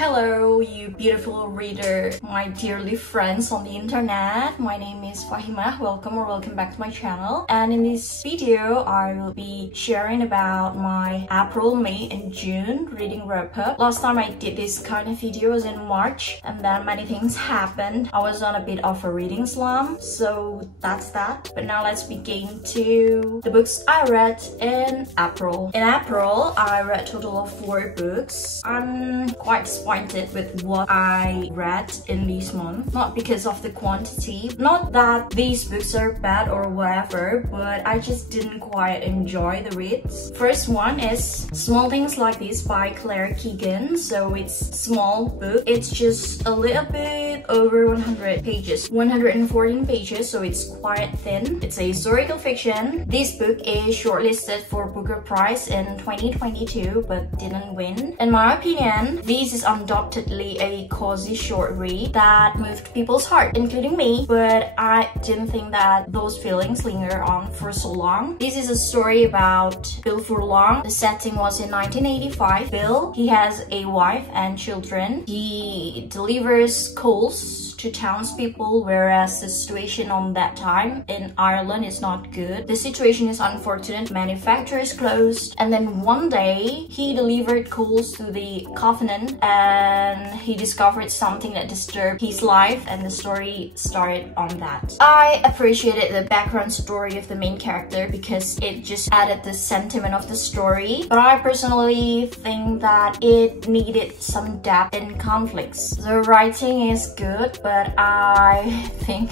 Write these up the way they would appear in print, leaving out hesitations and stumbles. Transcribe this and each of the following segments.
Hello, you beautiful reader, my dearly friends on the internet. My name is Fahima. Welcome back to my channel. And in this video, I will be sharing about my April, May, and June reading wrap-up. Last time I did this kind of video was in March, and then many things happened. I was on a bit of a reading slump, so that's that. But now let's begin to the books I read in April. In April, I read a total of 4 books. I'm quite disappointed with what I read in this month, not because of the quantity, not that these books are bad or whatever, but I just didn't quite enjoy the reads. First one is Small Things Like This by Claire Keegan. So it's a small book, it's just a little bit over 100 pages, 114 pages, so it's quite thin. It's a historical fiction. This book is shortlisted for Booker Prize in 2022 but didn't win. In my opinion, this is undoubtedly a cozy short read that moved people's heart, including me, but I didn't think that those feelings linger on for so long. This is a story about Bill Furlong. The setting was in 1985. Bill, he has a wife and children. He delivers coals to townspeople, whereas the situation on that time in Ireland is not good. The situation is unfortunate, manufacturers closed, and then one day he delivered coals to the Covenant and he discovered something that disturbed his life, and the story started on that. I appreciated the background story of the main character because it just added the sentiment of the story, but I personally think that it needed some depth in conflicts. The writing is good, but I think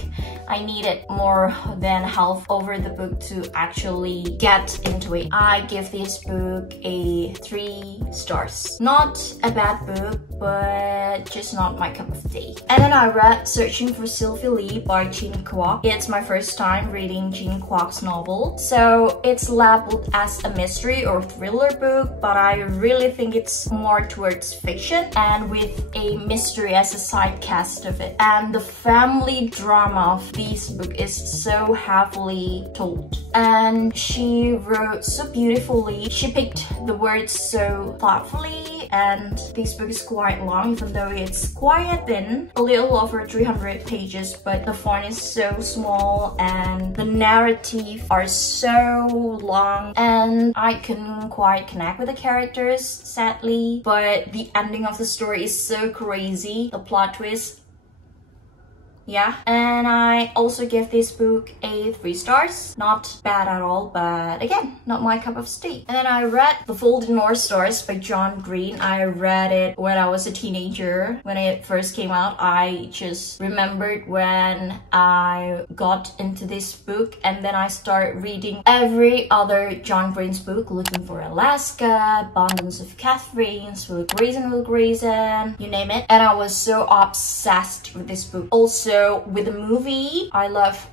I needed more than half over the book to actually get into it. I give this book a 3 stars. Not a bad book, but just not my cup of tea. And then I read Searching for Sylvie by Jean Kwok. It's my first time reading Jean Kwok's novel, so it's labeled as a mystery or thriller book, but I really think it's more towards fiction and with a mystery as a side cast of it. And the family drama of this book is so heavily told, and she wrote so beautifully. She picked the words so thoughtfully, and this book is quite long, even though it's quite thin, a little over 300 pages, but the font is so small and the narrative are so long, and I couldn't quite connect with the characters, sadly. But the ending of the story is so crazy, the plot twist. Yeah, and I also give this book a 3 stars. Not bad at all, but again, not my cup of tea. And then I read The Fault in Our Stars by John Green. I read it when I was a teenager. When it first came out, I just remembered when I got into this book, and then I started reading every other John Green's book, Looking for Alaska, Abundance of Catherines, Will Grayson, you name it. And I was so obsessed with this book. Also, with the movie, I love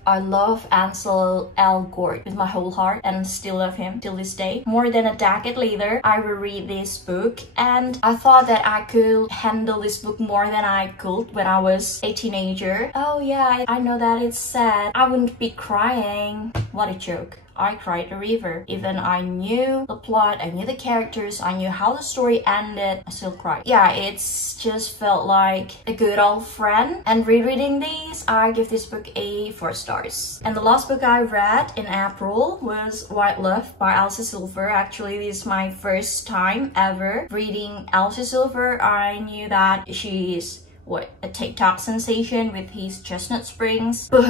Ansel Elgort with my whole heart and still love him till this day. More than a decade later, I reread this book, and I thought that I could handle this book more than I could when I was a teenager. Oh yeah, I know that it's sad. I wouldn't be crying. What a joke. I cried a river. Even I knew the plot, I knew the characters, I knew how the story ended, I still cried. Yeah, it's just felt like a good old friend. And rereading these, I give this book a 4 stars. And the last book I read in April was White Love by Elsie Silver. Actually, this is my first time ever reading Elsie Silver. I knew that she's a TikTok sensation with his Chestnut Springs, but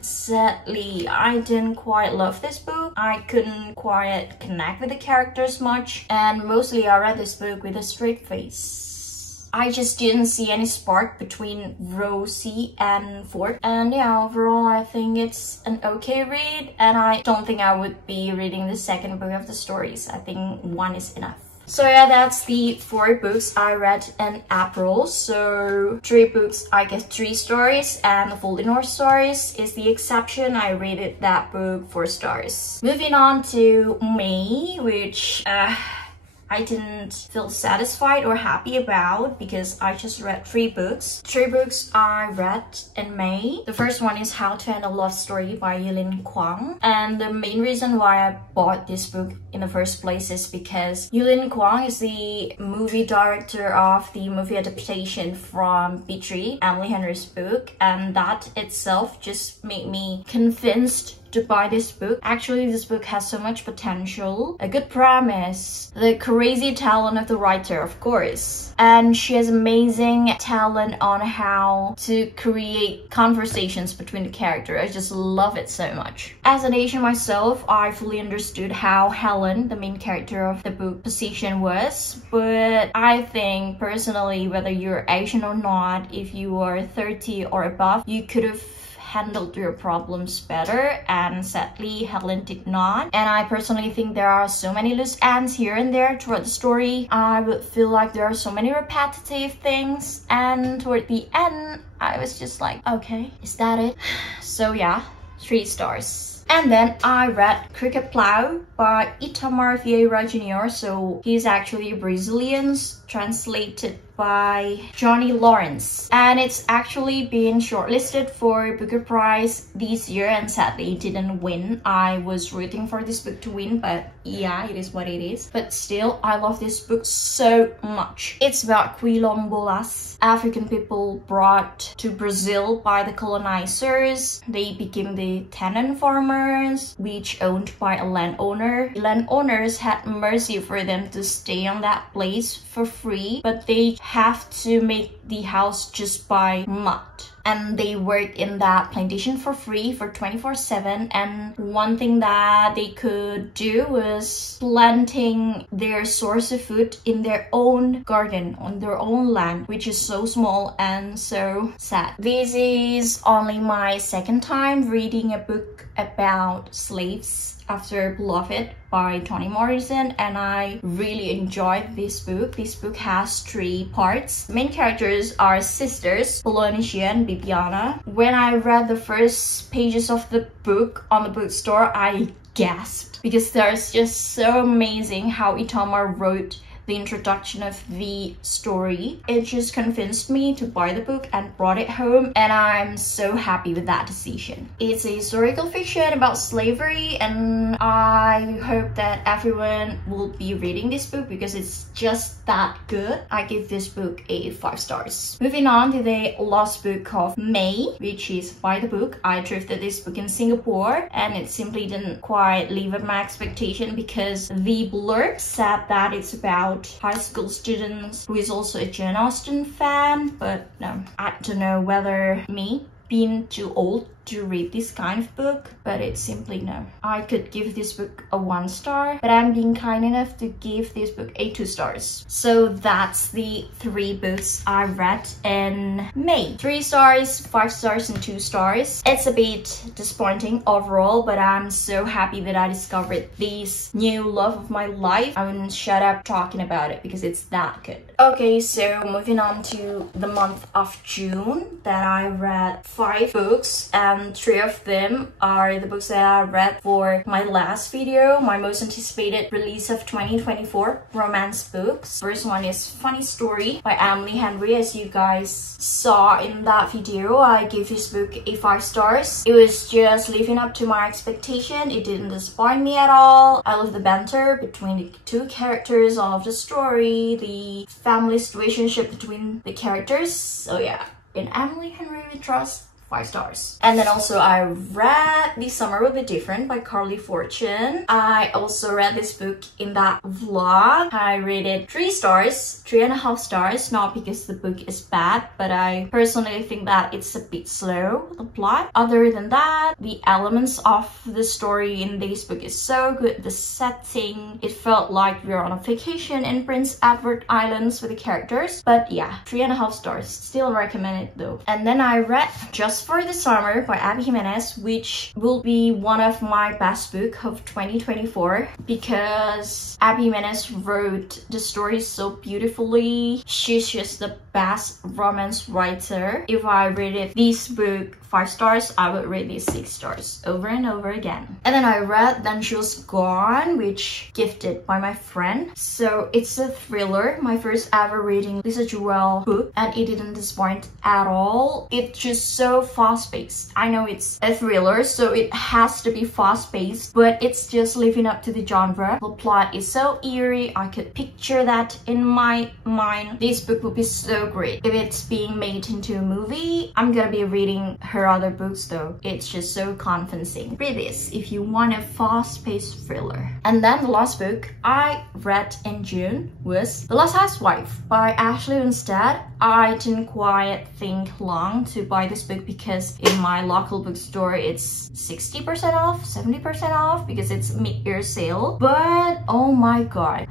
sadly I didn't quite love this book. I couldn't quite connect with the characters much, and mostly I read this book with a straight face. I just didn't see any spark between Rosie and Ford, and yeah, overall I think it's an okay read, and I don't think I would be reading the second book of the stories. I think 1 is enough. So yeah, that's the 4 books I read in April. So 3 books I get 3 stars, and The Fault in Our Stars is the exception. I rated that book 4 stars. Moving on to May, which I I didn't feel satisfied or happy about because I just read 3 books. 3 books I read in May. The first one is How to End a Love Story by Yulin Kwang. And the main reason why I bought this book in the first place is because Yulin Kwang is the movie director of the movie adaptation from B3, Emily Henry's book, and that itself just made me convinced to buy this book. Actually, this book has so much potential, a good premise, the crazy talent of the writer, of course, and she has amazing talent on how to create conversations between the characters. I just love it so much. As an Asian myself, I fully understood how Helen, the main character of the book, position was, but I think personally, whether you're Asian or not, if you are 30 or above, you could have handled your problems better, and sadly Helen did not. And I personally think there are so many loose ends here and there throughout the story. I would feel like there are so many repetitive things, and toward the end I was just like, okay, is that it? So yeah, 3 stars. And then I read Cricket Plow by Itamar Vieira Jr. So he's actually Brazilian, translated by Johnny Lawrence, and it's actually been shortlisted for Booker Prize this year, and sadly it didn't win. I was rooting for this book to win, but yeah, it is what it is. But still, I love this book so much. It's about quilombolas, African people brought to Brazil by the colonizers. They became the tenant farmers, which owned by a landowner. The landowners had mercy for them to stay on that place for free, but they have to make the house just by mud. And they work in that plantation for free for 24/7. And one thing that they could do was planting their source of food in their own garden, on their own land, which is so small and so sad. This is only my 2nd time reading a book about slaves after Beloved by Toni Morrison, and I really enjoyed this book. This book has 3 parts. The main characters are sisters, Polonicia and Bibiana. When I read the first pages of the book on the bookstore, I gasped because there's just so amazing how Itamar wrote the introduction of the story. It just convinced me to buy the book and brought it home, and I'm so happy with that decision. It's a historical fiction about slavery, and I hope that everyone will be reading this book because it's just that good. I give this book a 5 stars. Moving on to the last book of May, which is By the Book. I thrifted this book in Singapore, and it simply didn't quite live up my expectation because the blurb said that it's about high school students who is also a Jane Austen fan, but no, I don't know whether me being too old to read this kind of book, but it's simply no. I could give this book a 1 star, but I'm being kind enough to give this book a 2 stars. So that's the 3 books I read in May. 3 stars, 5 stars, and 2 stars. It's a bit disappointing overall, but I'm so happy that I discovered this new love of my life. I wouldn't shut up talking about it because it's that good. Okay, so moving on to the month of June, that I read 5 books, and 3 of them are the books that I read for my last video, my most anticipated release of 2024 romance books. First one is Funny Story by Emily Henry. As you guys saw in that video, I gave this book a 5 stars. It was just living up to my expectation. It didn't disappoint me at all. I love the banter between the 2 characters of the story, the family situationship between the characters. So yeah, in Emily Henry we trust. 5 stars. And then also I read This Summer Will Be Different by Carly Fortune. I also read this book in that vlog. I rated 3 stars, 3.5 stars, not because the book is bad, but I personally think that it's a bit slow, the plot. Other than that, the elements of the story in this book is so good. The setting, it felt like we were on a vacation in Prince Edward Islands with the characters. But yeah, 3.5 stars. Still recommend it though. And then I read Just for the Summer by Abby Jimenez, which will be one of my best book of 2024 because Abby Jimenez wrote the story so beautifully. She's just the best romance writer. If I rated this book 5 stars, I would rate this 6 stars over and over again. And then I read Then She Was Gone, which gifted by my friend. So it's a thriller, my first ever reading Lisa Jewell book, and it didn't disappoint at all. It's just so fast-paced. I know it's a thriller, so it has to be fast-paced, but it's just living up to the genre. The plot is so eerie, I could picture that in my mind. This book would be so great if it's being made into a movie. I'm gonna be reading her other books though. It's just so convincing. Read this if you want a fast-paced thriller. And then the last book I read in June was The Last Housewife by Ashley Winstead. I didn't quite think long to buy this book because in my local bookstore it's 60% off, 70% off because it's mid-year sale. But oh my god,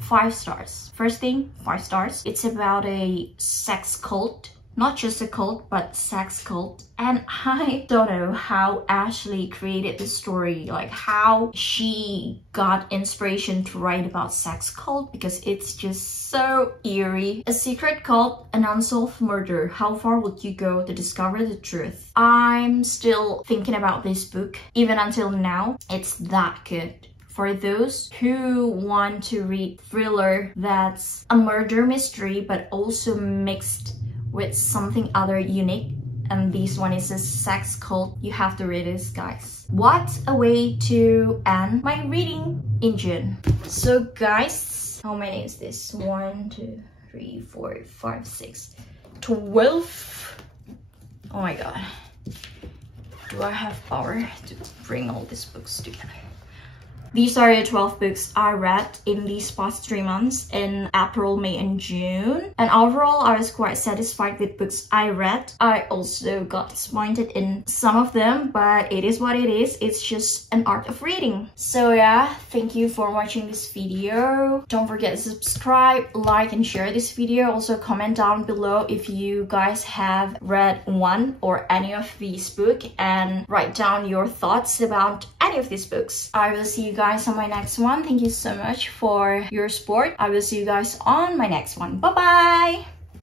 5 stars. First thing, 5 stars. It's about a sex cult. Not just a cult, but sex cult. And I don't know how Ashley created this story, like how she got inspiration to write about sex cult, because it's just so eerie. A secret cult, an unsolved murder. How far would you go to discover the truth? I'm still thinking about this book, even until now. It's that good. For those who want to read thriller that's a murder mystery, but also mixed with something other unique, and this one is a sex cult, you have to read this, guys. What a way to end my reading in June. So guys, how many is this? 1, 2, 3, 4, 5, 6, 12. Oh my god, do I have power to bring all these books together? These are the 12 books I read in these past 3 months, in April, May, and June. And overall, I was quite satisfied with books I read. I also got disappointed in some of them, but it is what it is. It's just an art of reading. So yeah, thank you for watching this video. Don't forget to subscribe, like, and share this video. Also comment down below if you guys have read one or any of these books, and write down your thoughts about any of these books. I will see you guys on my next one. Thank you so much for your support. I will see you guys on my next one. Bye bye.